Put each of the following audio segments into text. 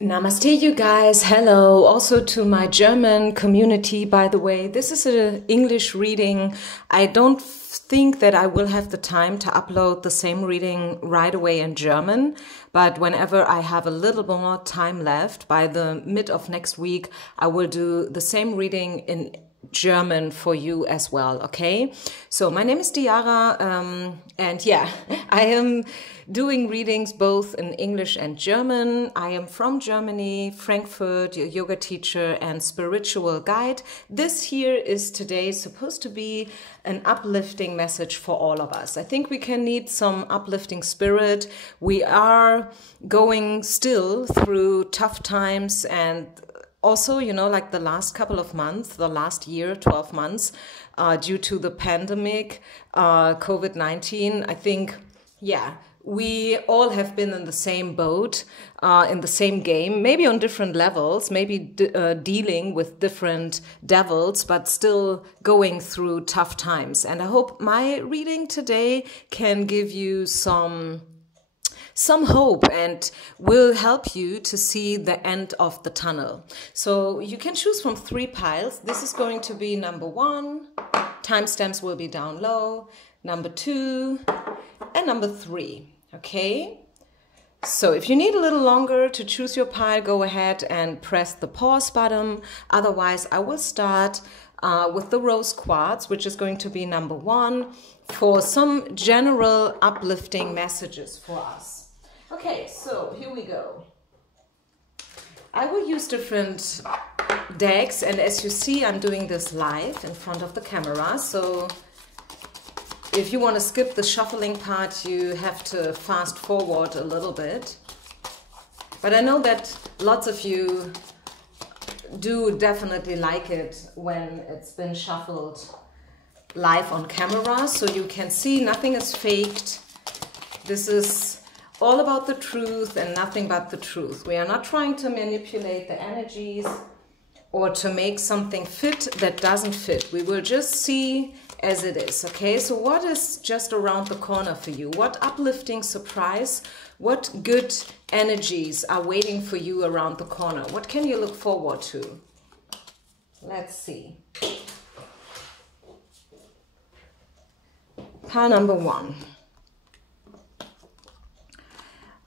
Namaste, you guys. Hello. Also to my German community, by the way. This is an English reading. I don't think that I will have the time to upload the same reading right away in German, but whenever I have a little more time left, by the mid of next week, I will do the same reading in German for you as well, okay? So my name is Diara, and yeah, I am doing readings both in English and German. I am from Germany, Frankfurt, your yoga teacher and spiritual guide. This here is today supposed to be an uplifting message for all of us. I think we can need some uplifting spirit. We are going still through tough times, and also, you know, like the last couple of months, the last year, 12 months, due to the pandemic, COVID-19, I think, yeah, we all have been in the same boat, in the same game, maybe on different levels, maybe dealing with different devils, but still going through tough times. And I hope my reading today can give you some hope and will help you to see the end of the tunnel. So you can choose from 3 piles. This is going to be number 1. Timestamps will be down low. Number 2 and number 3. Okay? So if you need a little longer to choose your pile, go ahead and press the pause button. Otherwise, I will start with the rose quartz, which is going to be number 1, for some general uplifting messages for us. Okay, so here we go. I will use different decks, and as you see, I'm doing this live in front of the camera. So if you want to skip the shuffling part, you have to fast forward a little bit. But I know that lots of you do definitely like it when it's been shuffled live on camera, so you can see nothing is faked. This is all about the truth and nothing but the truth. We are not trying to manipulate the energies or to make something fit that doesn't fit. We will just see as it is, okay? So what is just around the corner for you? What uplifting surprise, what good energies are waiting for you around the corner? What can you look forward to? Let's see. Pile number 1.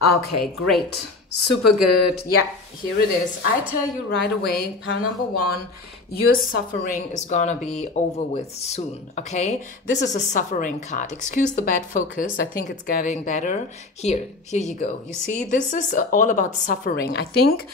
Okay, great. Super good. Yeah, here it is. I tell you right away, pile number 1, your suffering is gonna be over with soon, okay? This is a suffering card. Excuse the bad focus. I think it's getting better. Here you go. You see, this is all about suffering. I think,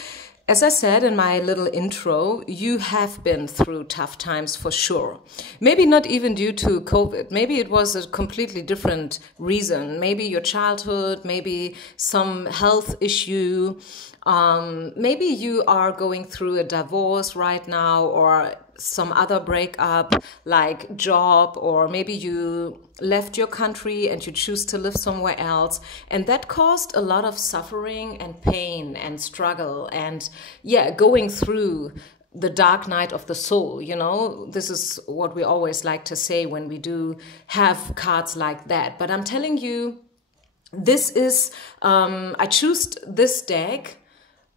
as I said in my little intro, you have been through tough times for sure. Maybe not even due to COVID. Maybe it was a completely different reason. Maybe your childhood, maybe some health issue. Maybe you are going through a divorce right now, or some other breakup like job, or maybe you left your country and you choose to live somewhere else, and that caused a lot of suffering and pain and struggle and, yeah, going through the dark night of the soul. You know, this is what we always like to say when we do have cards like that. But I'm telling you, this is I chose this deck,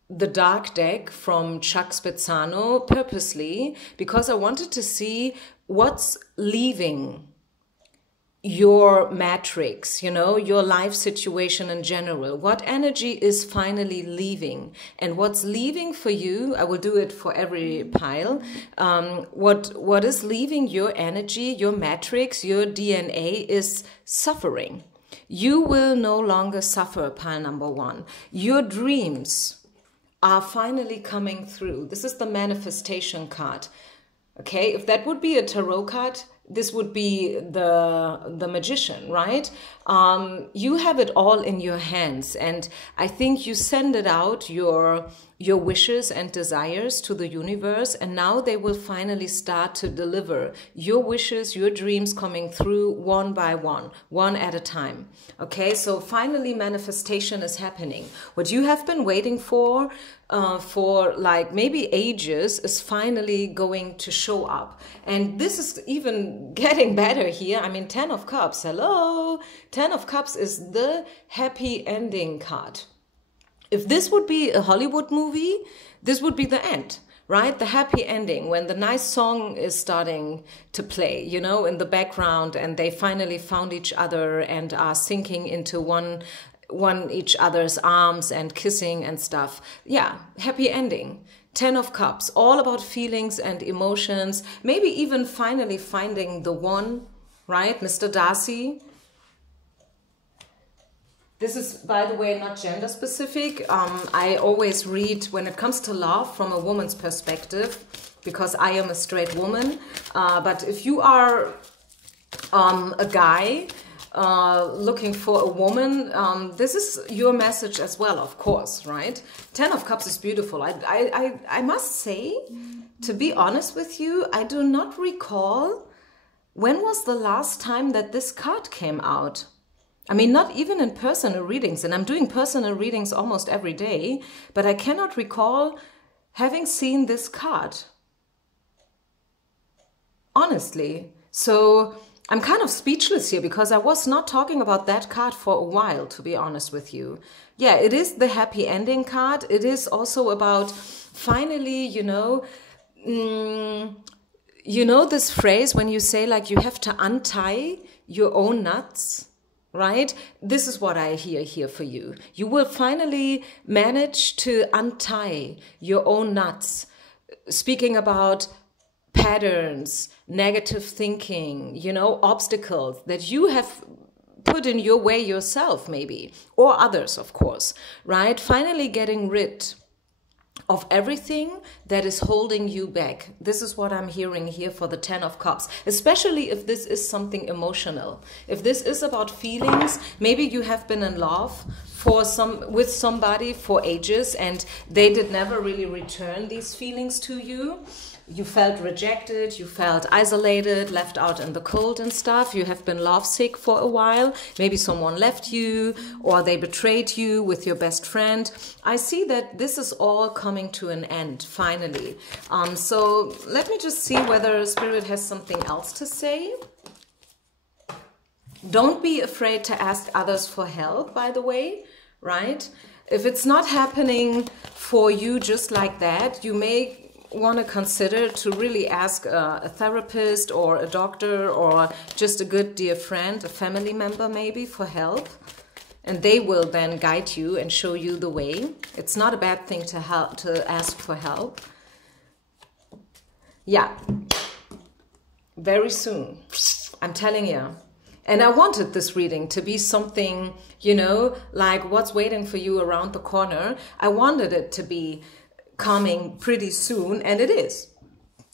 the dark deck from Chuck Spezzano, purposely because I wanted to see what's leaving your matrix, you know, your life situation in general. What energy is finally leaving, and what's leaving for you. I will do it for every pile. What is leaving your energy, your matrix, your DNA is suffering. You will no longer suffer, pile number 1. Your dreams are finally coming through. This is the manifestation card. Okay, if that would be a tarot card, this would be the magician, right? You have it all in your hands, and I think you send it out, your wishes and desires to the universe, and now they will finally start to deliver your wishes, your dreams coming through one by one, one at a time. Okay, so finally manifestation is happening. What you have been waiting for like maybe ages is finally going to show up. And this is even getting better here. I mean, 10 of Cups, hello. 10 of Cups is the happy ending card. If this would be a Hollywood movie, this would be the end, right? The happy ending, when the nice song is starting to play, you know, in the background, and they finally found each other and are sinking into one each other's arms and kissing and stuff. Yeah, happy ending. 10 of Cups, all about feelings and emotions, maybe even finally finding the one, right? Mr. Darcy. This is, by the way, not gender specific. I always read, when it comes to love, from a woman's perspective, because I am a straight woman. But if you are a guy looking for a woman, this is your message as well, of course, right? 10 of Cups is beautiful. I must say, to be honest with you, I do not recall when was the last time that this card came out. I mean, not even in personal readings, and I'm doing personal readings almost every day, but I cannot recall having seen this card. Honestly. So I'm kind of speechless here, because I was not talking about that card for a while, to be honest with you. Yeah, it is the happy ending card. It is also about finally, you know, this phrase when you say, like, you have to untie your own nuts. Right? This is what I hear here for you. You will finally manage to untie your own nuts. Speaking about patterns, negative thinking, you know, obstacles that you have put in your way yourself, maybe, or others, of course, right? Finally getting rid of everything that is holding you back. This is what I'm hearing here for the 10 of Cups, especially if this is something emotional. If this is about feelings, maybe you have been in love with somebody for ages and they did never really return these feelings to you. You felt rejected, you felt isolated, left out in the cold and stuff. You have been lovesick for a while. Maybe someone left you or they betrayed you with your best friend. I see that this is all coming to an end, finally. So let me just see whether Spirit has something else to say. Don't be afraid to ask others for help, by the way, right? If it's not happening for you just like that, you may want to consider to really ask a therapist or a doctor or just a good dear friend, a family member maybe, for help. And they will then guide you and show you the way. It's not a bad thing to ask for help. Yeah, very soon, I'm telling you. And I wanted this reading to be something, you know, like what's waiting for you around the corner. I wanted it to be coming pretty soon, and it is.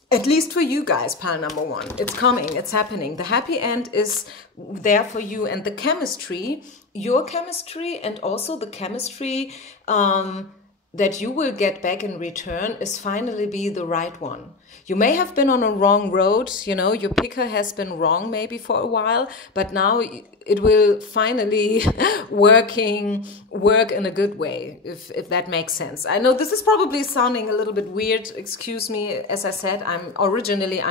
At least for you guys, pile number one. It's coming, it's happening. The happy end is there for you, and the chemistry, your chemistry, and also the chemistry that you will get back in return is finally be the right one. You may have been on a wrong road, you know, your picker has been wrong maybe for a while, but now it will finally work in a good way, if that makes sense. I know this is probably sounding a little bit weird, excuse me. As I said, I'm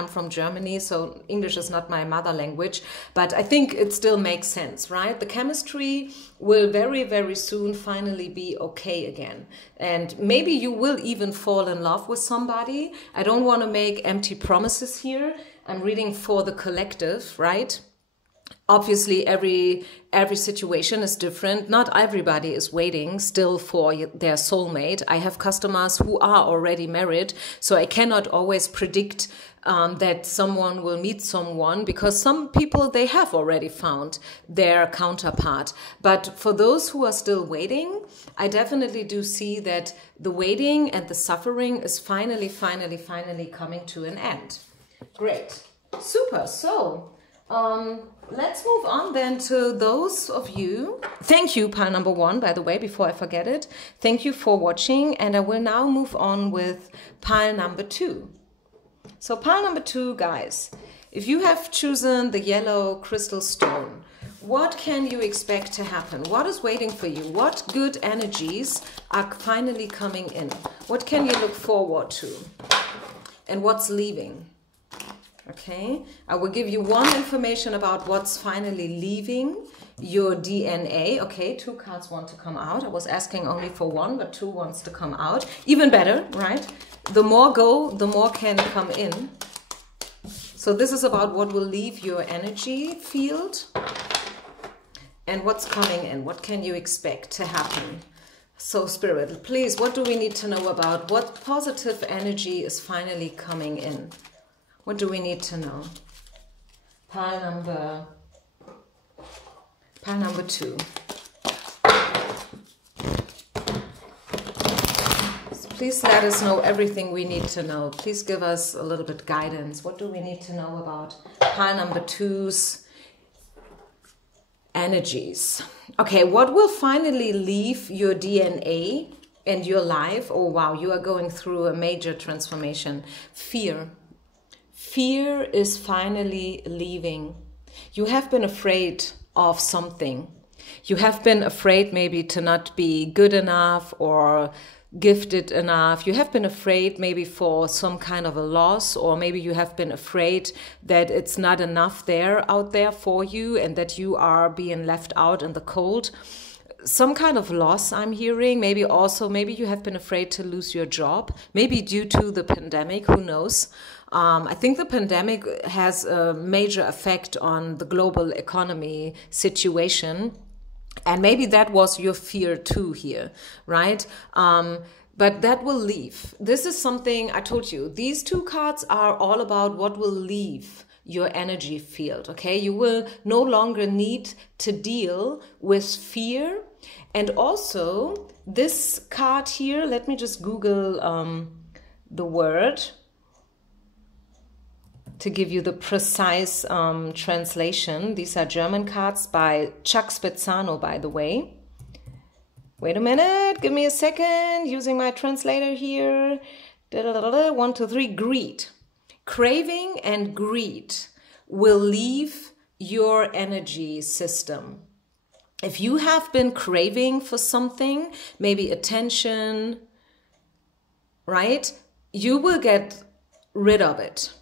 from Germany, so English is not my mother language, but I think it still makes sense, right? The chemistry will very, very soon finally be okay again. And maybe you will even fall in love with somebody. I don't want to make empty promises here. I'm reading for the collective, right? Obviously, every situation is different. Not everybody is waiting still for their soulmate. I have customers who are already married, so I cannot always predict that someone will meet someone, because some people, they have already found their counterpart. But for those who are still waiting, I definitely do see that the waiting and the suffering is finally coming to an end. Great. Super. So let's move on then to those of you. Thank you, pile number one, by the way, before I forget it. Thank you for watching, and I will now move on with pile number two. So pile number two, guys, if you have chosen the yellow crystal stone, what can you expect to happen? What is waiting for you? What good energies are finally coming in? What can you look forward to? And what's leaving? Okay, I will give you one information about what's finally leaving your DNA. Okay, 2 cards want to come out. I was asking only for 1, but 2 wants to come out. Even better, right? The more go, the more can come in. So this is about what will leave your energy field and what's coming in. What can you expect to happen? So Spirit, please, what do we need to know about what positive energy is finally coming in? What do we need to know? Pile number 2. Please let us know everything we need to know. Please give us a little bit guidance. What do we need to know about pile number 2's energies? Okay, what will finally leave your DNA and your life? Oh, wow, you are going through a major transformation. Fear. Fear is finally leaving. You have been afraid of something. You have been afraid maybe to not be good enough or gifted enough. You have been afraid maybe for some kind of a loss, or maybe you have been afraid that it's not enough out there for you and that you are being left out in the cold. Some kind of loss I'm hearing. Maybe you have been afraid to lose your job, maybe due to the pandemic, who knows. I think the pandemic has a major effect on the global economy situation. And maybe that was your fear too here, right? But that will leave. This is something I told you. These 2 cards are all about what will leave your energy field, okay? You will no longer need to deal with fear. And also this card here, let me just Google the word to give you the precise translation. These are German cards by Chuck Spezzano, by the way. Wait a minute, give me a second, using my translator here. 1, 2, 3, greed. Craving and greed will leave your energy system. If you have been craving for something, maybe attention, right? You will get rid of it.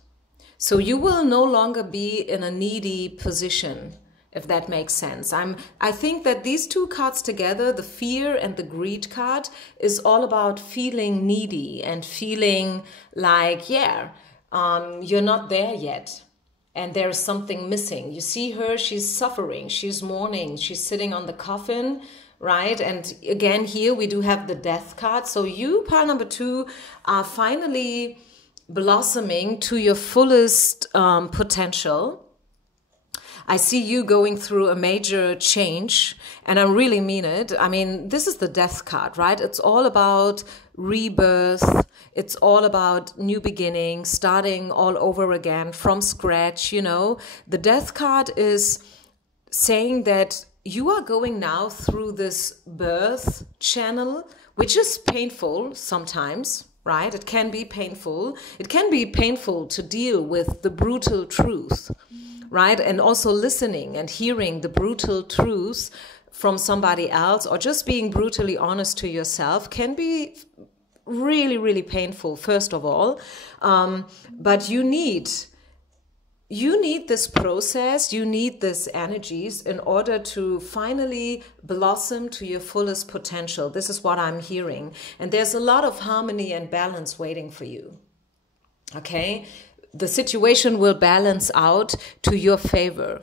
So you will no longer be in a needy position, if that makes sense. I think that these 2 cards together, the fear and the greed card, is all about feeling needy and feeling like, you're not there yet. And there's something missing. You see her, she's suffering, she's mourning, she's sitting on the coffin, right? And again, here we do have the death card. So you, pile number 2, are finally blossoming to your fullest potential. I see you going through a major change, and I really mean it. I mean, this is the death card, right? It's all about rebirth. It's all about new beginnings, starting all over again from scratch, you know. The death card is saying that you are going now through this birth channel, which is painful sometimes, right? It can be painful. It can be painful to deal with the brutal truth, right? And also listening and hearing the brutal truth from somebody else, or just being brutally honest to yourself, can be really, really painful, first of all. But you need this process, you need these energies in order to finally blossom to your fullest potential. This is what I'm hearing. And there's a lot of harmony and balance waiting for you. Okay? The situation will balance out to your favor,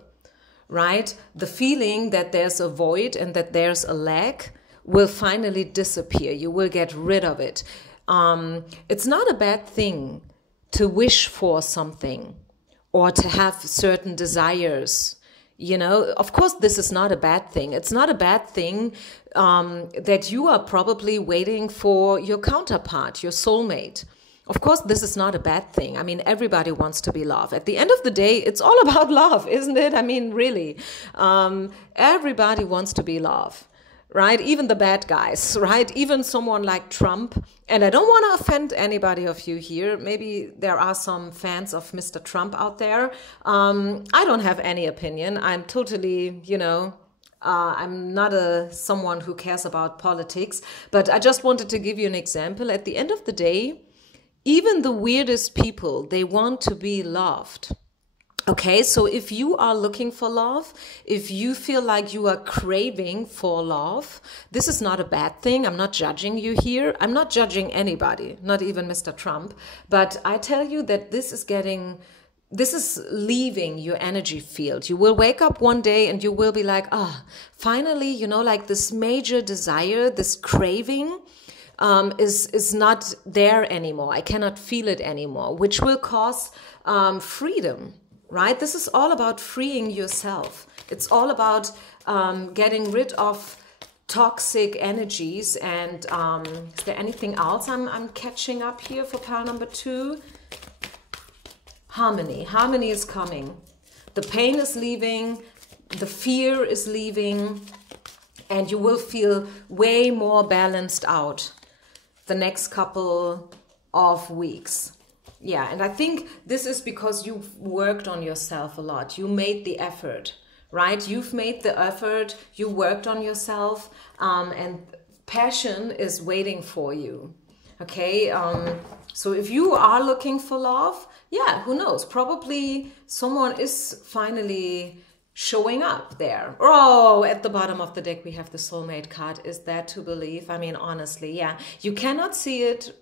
right? The feeling that there's a void and that there's a lack will finally disappear. You will get rid of it. It's not a bad thing to wish for something or to have certain desires. You know, of course, this is not a bad thing. It's not a bad thing that you are probably waiting for your counterpart, your soulmate. Of course, this is not a bad thing. I mean, everybody wants to be loved. At the end of the day, it's all about love, isn't it? I mean, really, everybody wants to be loved, right? Even the bad guys, right? Even someone like Trump. And I don't want to offend anybody of you here. Maybe there are some fans of Mr. Trump out there. I don't have any opinion. I'm totally, you know, I'm not someone who cares about politics. But I just wanted to give you an example. At the end of the day, even the weirdest people, they want to be loved. Okay, so if you are looking for love, if you feel like you are craving for love, this is not a bad thing. I'm not judging you here. I'm not judging anybody, not even Mr. Trump. But I tell you that this is leaving your energy field. You will wake up one day and you will be like, finally, like this major desire, this craving, is not there anymore. I cannot feel it anymore, which will cause freedom. Right? This is all about freeing yourself. It's all about getting rid of toxic energies. And is there anything else I'm catching up here for pile number 2? Harmony. Harmony is coming. The pain is leaving. The fear is leaving. And you will feel way more balanced out the next couple of weeks. Yeah, and I think this is because you've worked on yourself a lot. You made the effort, right? You've made the effort, you worked on yourself, and passion is waiting for you, okay? So if you are looking for love, yeah, who knows? Probably someone is finally showing up there. Oh, at the bottom of the deck, we have the soulmate card. Is that to believe? I mean, honestly, yeah. You cannot see it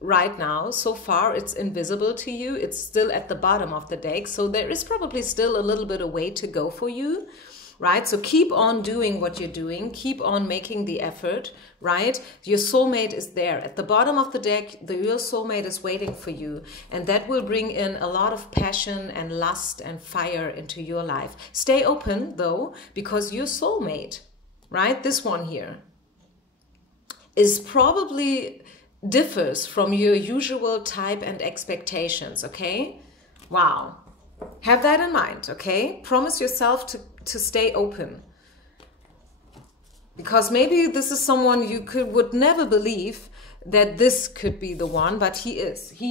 right now. So far it's invisible to you. It's still at the bottom of the deck, so there is probably still a little bit of way to go for you, right? So keep on doing what you're doing, keep on making the effort, right? Your soulmate is there at the bottom of the deck. Your soulmate is waiting for you, and that will bring in a lot of passion and lust and fire into your life. Stay open though, because your soulmate, right, this one here, is probably differs from your usual type and expectations, okay? Wow. Have that in mind, okay? Promise yourself to stay open. Because maybe this is someone you would never believe that this could be the one, but he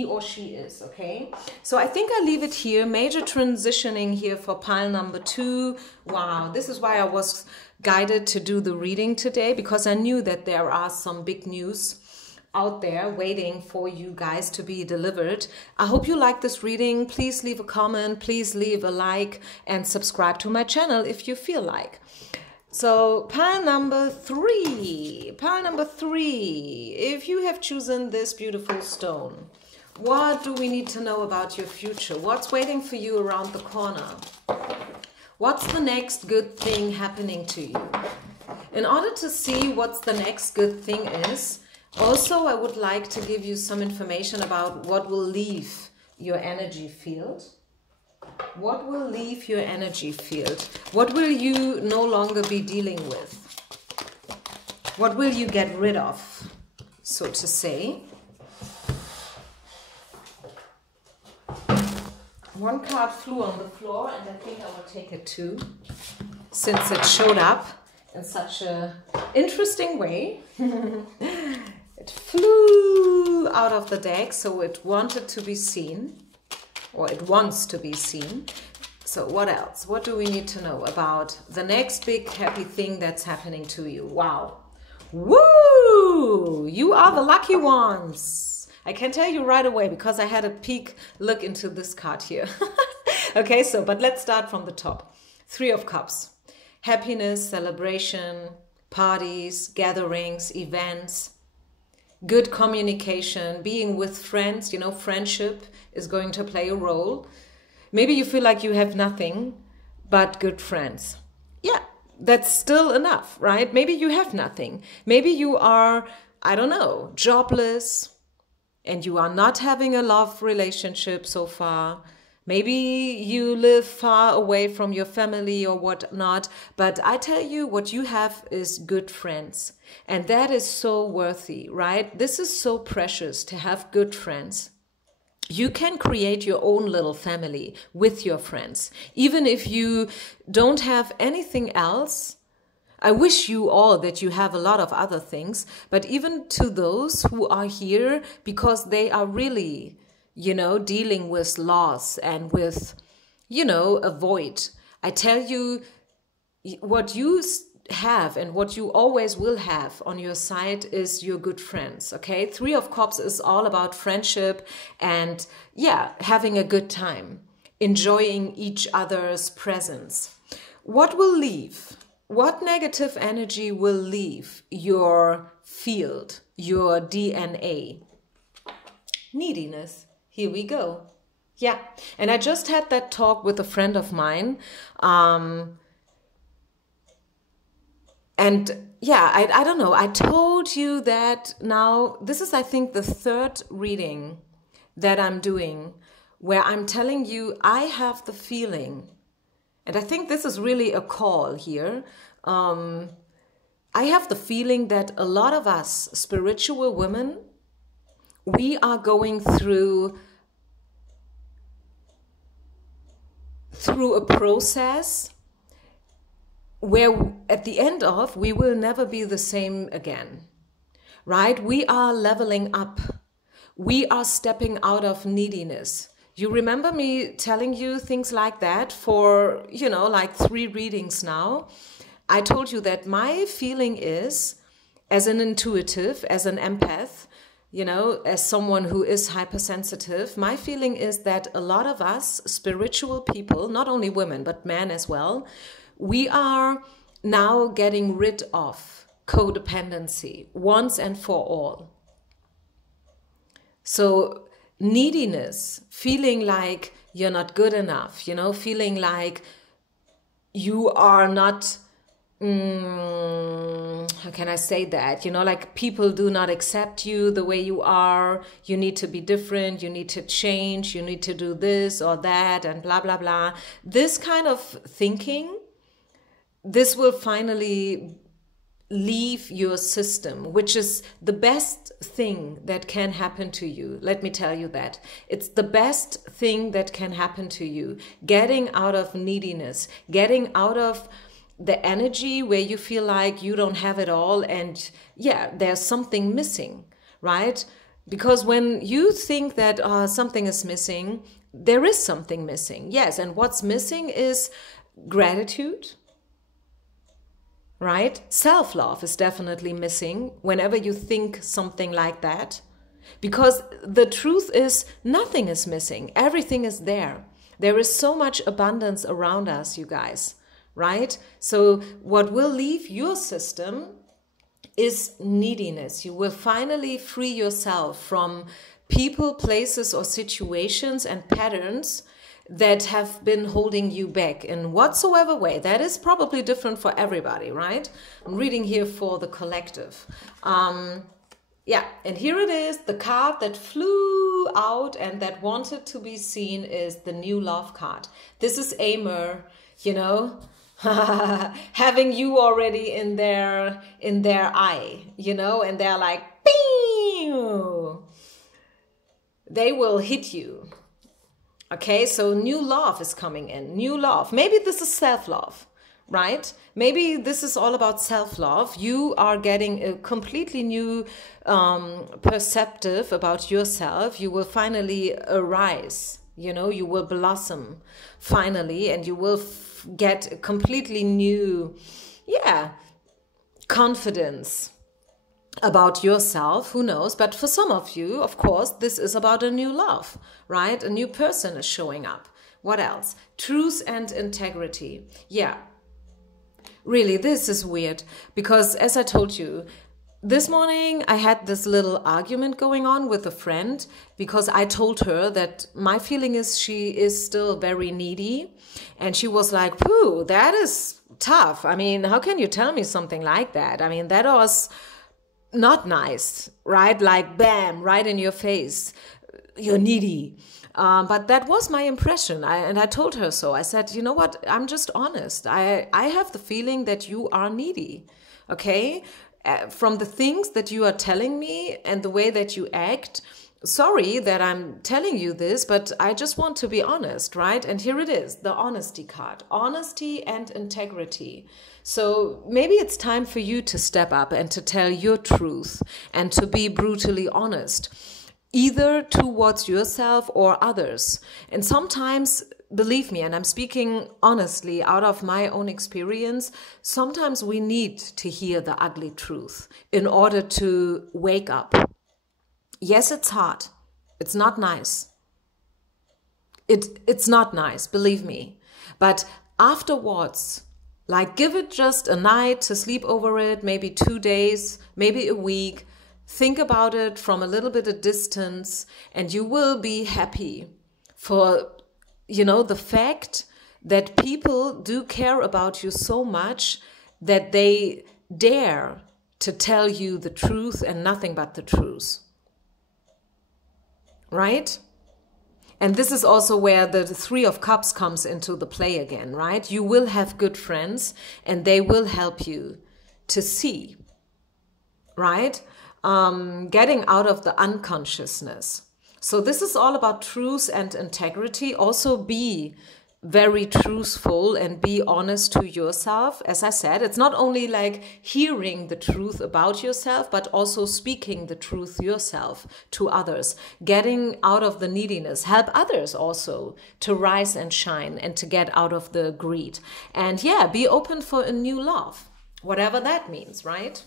or she is, okay? So I think I leave it here. Major transitioning here for pile number 2. Wow, this is why I was guided to do the reading today, because I knew that there are some big news out there waiting for you guys to be delivered. I hope you like this reading. Please leave a comment, please leave a like, and subscribe to my channel if you feel like. So pile number 3, if you have chosen this beautiful stone, what do we need to know about your future? What's waiting for you around the corner? What's the next good thing happening to you? In order to see what's the next good thing is, also, I would like to give you some information about what will leave your energy field. What will leave your energy field? What will you no longer be dealing with? What will you get rid of, so to say? One card flew on the floor, and I think I will take it too, since it showed up in such an interesting way. It flew out of the deck, so it wanted to be seen, or it wants to be seen. So what else? What do we need to know about the next big happy thing that's happening to you? Wow. Woo! You are the lucky ones. I can tell you right away because I had a peek look into this card here. Okay, so, but let's start from the top. 3 of Cups. Happiness, celebration, parties, gatherings, events. Good communication, being with friends, you know, friendship is going to play a role. Maybe you feel like you have nothing but good friends. Yeah, that's still enough, right? Maybe you have nothing. Maybe you are, I don't know, jobless, and you are not having a love relationship so far. Maybe you live far away from your family or whatnot, but I tell you, what you have is good friends. And that is so worthy, right? This is so precious to have good friends. You can create your own little family with your friends. Even if you don't have anything else, I wish you all that you have a lot of other things, but even to those who are here because they are really, you know, dealing with loss and with, you know, a void. I tell you, what you have and what you always will have on your side is your good friends, okay? 3 of Cups is all about friendship and, yeah, having a good time. enjoying each other's presence. What will leave? What negative energy will leave your field, your DNA? Neediness. Here we go. Yeah. And I just had that talk with a friend of mine. And yeah, I don't know. I told you that now, this is, I think, the third reading that I'm doing where I'm telling you I have the feeling, and I think this is really a call here. I have the feeling that a lot of us spiritual women, we are going through a process where at the end of, we will never be the same again, right? We are leveling up. We are stepping out of neediness. You remember me telling you things like that for, like 3 readings now. I told you that my feeling is, as an intuitive, as an empath, as someone who is hypersensitive, my feeling is that a lot of us spiritual people, not only women, but men as well, we are now getting rid of codependency once and for all. So neediness, feeling like you're not good enough, feeling like you are not, how can I say that? Like people do not accept you the way you are. You need to be different. You need to change. You need to do this or that and blah, blah, blah. This kind of thinking, this will finally leave your system, which is the best thing that can happen to you. Let me tell you that. It's the best thing that can happen to you. Getting out of neediness, getting out of the energy where you feel like you don't have it all and yeah, there's something missing, right? Because when you think that something is missing, there is something missing. Yes, and what's missing is gratitude, right? Self-love is definitely missing whenever you think something like that. Because the truth is, nothing is missing. Everything is there. There is so much abundance around us, you guys, right? So what will leave your system is neediness. You will finally free yourself from people, places, or situations and patterns that have been holding you back in whatsoever way. That is probably different for everybody, right? I'm reading here for the collective. Yeah, and here it is. The card that flew out and that wanted to be seen is the New Love card. This is Amor, having you already in their eye, and they're like, pew! They will hit you. Okay, so new love is coming in. New love. Maybe this is self-love, right? Maybe this is all about self-love. You are getting a completely new perceptive about yourself. You will finally arise, you will blossom finally, and you will get a completely new, confidence about yourself. Who knows? But for some of you, of course, this is about a new love, right? A new person is showing up. What else? Truth and integrity. Yeah, really, this is weird because, as I told you, this morning I had this little argument going on with a friend because I told her that my feeling is she is still very needy, and she was like, "Pooh, that is tough. I mean, how can you tell me something like that? I mean, that was not nice, right? Like, bam, right in your face. You're needy." But that was my impression. And I told her so. I said, you know what? I'm just honest. I have the feeling that you are needy, okay? From the things that you are telling me and the way that you act, sorry that I'm telling you this, but I just want to be honest, right? And here it is, the honesty card. Honesty and integrity. So maybe it's time for you to step up and to tell your truth and to be brutally honest, either towards yourself or others. And sometimes, believe me, and I'm speaking honestly out of my own experience, sometimes we need to hear the ugly truth in order to wake up. Yes, it's hard. It's not nice. it's not nice, believe me. But afterwards, like, give it just a night to sleep over it, maybe 2 days, maybe a week. Think about it from a little bit of distance, and you will be happy for, you know, the fact that people do care about you so much that they dare to tell you the truth and nothing but the truth. Right? And this is also where the Three of Cups comes into the play again, right? You will have good friends and they will help you to see, right? Getting out of the unconsciousness. So this is all about truth and integrity. Also be very truthful and be honest to yourself. As I said, it's not only like hearing the truth about yourself, but also speaking the truth yourself to others, getting out of the neediness, help others also to rise and shine and to get out of the greed. And yeah, be open for a new love, whatever that means, right?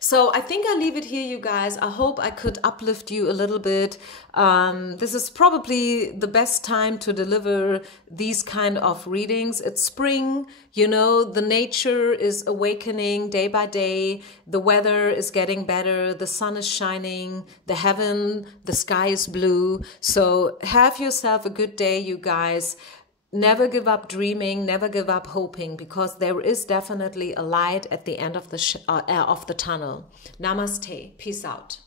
So I think I'll leave it here, you guys. I hope I could uplift you a little bit. This is probably the best time to deliver these kind of readings. It's spring, you know, the nature is awakening day by day. The weather is getting better. The sun is shining. The sky is blue. So have yourself a good day, you guys. Never give up dreaming, never give up hoping, because there is definitely a light at the end of the tunnel. Namaste. Peace out.